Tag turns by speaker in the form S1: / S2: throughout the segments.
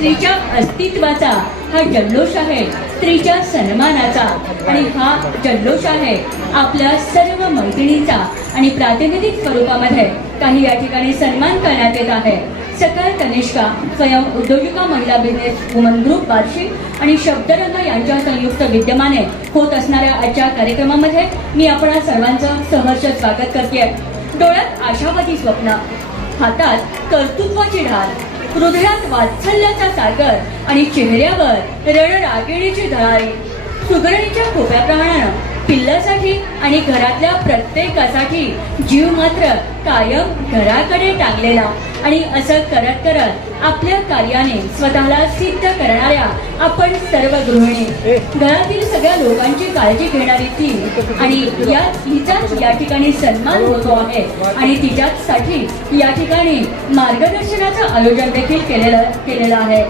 S1: स्त्रीच्या अस्तित्वाचा हा जल्लोष आहे. स्त्रीच्या सन्मानाचा. आणि हा जल्लोष आहे. आपल्या सर्व मैत्रिणींचा आणि प्रातिनिधिक स्वरूपामध्ये काही या ठिकाणी सन्मान करण्यात येत आहे. सकाळ कनिष्का स्वयं उद्योजिका महिला बिझनेस वुमन ग्रुप वार्षिक आणि शब्दरंग यांच्या संयुक्त विद्यमाने होत असणाऱ्या आजच्या कार्यक्रमामध्ये मी आपण सर्वांचं सहर्ष स्वागत करते डोळ्यात आशावादी स्वप्न हातात कर्तृत्वाची ढाल हृदयात वात्सल्याचा सागर आणि चेहऱ्यावर रणरागिणीची धळाई सुगरणीच्या खोप्याप्रमाणे पिल्लासाठी आणि घरातल्या प्रत्येकासाठी जीव मात्र कायम घराकडे टाकलेला आणि असं करत करत आपल्या कार्याने स्वतःला सिद्ध करणाऱ्या आपण सर्व गृहिणी. घरातील सगळ्या लोकांची काळजी घेणारी ती. आणि या हिचाच या ठिकाणी सन्मान होतो आहे. आणि तिच्यासाठी या ठिकाणी मार्गदर्शनाचं आयोजन देखील केलेलं केलेलं आहे.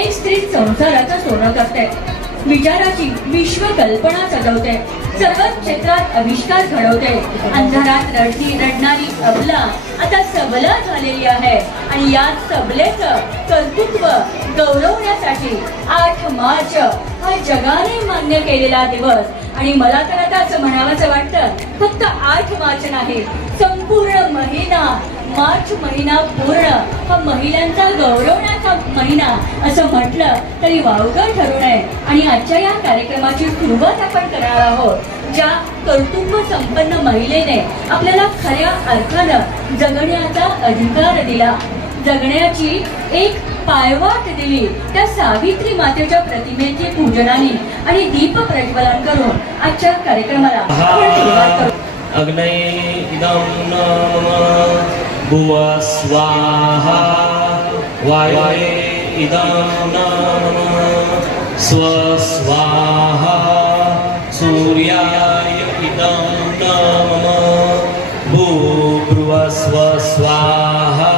S1: एक स्त्री संसाराचं सोनं करते. विचाराची विश्व कल्पना सजवते. सर्वच क्षेत्रात आविष्कार घडवते. अंधारात रडती रडणारी अबला आता सबला झालेली आहे. आणि या सबलेचं कर्तृत्व गौरवण्यासाठी आठ मार्च हा जगाने मान्य केलेला दिवस. आणि मला तर आता असं म्हणावंसं वाटतं फक्त आठ मार्च नाही संपूर्ण महिना मार्च महिना पूर्ण हा महिलांचा गौरवण्याचा महिना असं म्हटलं तरी वावगं ठरू नये. आणि आजच्या या कार्यक्रमाची सुरुवात आपण करणार आहोत ज्या कर्तृत्व संपन्न महिलेने आपल्याला खऱ्या अर्थानं जगण्याचा अधिकार दिला. जगण्याची एक पायवाट दिली. त्या सावित्री मातेच्या प्रतिमेचे पूजनाने आणि दीप प्रज्वलन करून आजच्या कार्यक्रमाला आपण सुरुवात करू.
S2: अग्नये इदं न मम भुव स्वाहा. वायवे इदं न मम स्वस्वाहा सूर्याय इदं न मम भूभ्रुव स्वस्वाहा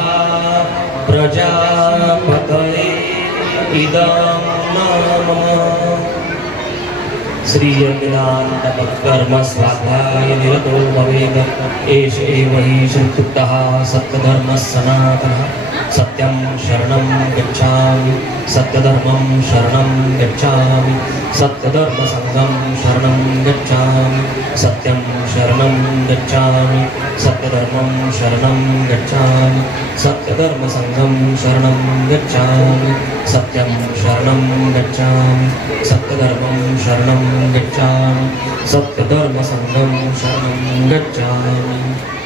S2: प्रजापतये इदं न मम श्रीयमिनान्तमत्कर्म स्वाध्याय निरतो भवेद एष एव हि श्रुतुक्तः सत्यधर्मः सनातनः सत्यं शरणं गच्छामि सत्यधर्मं शरणं गच्छामि सत्यधर्मसङ्गं शरणं गच्छामि सत्यं शरणं गच्छामि सत्यधर्मं शरणं गच्छामि सत्यधर्मसङ्गं शरणं गच्छामि सत्यं शरणं गच्छामि सत्यधर्मं शरणं गच्छामि सत्यधर्मसङ्गं शरणं गच्छामि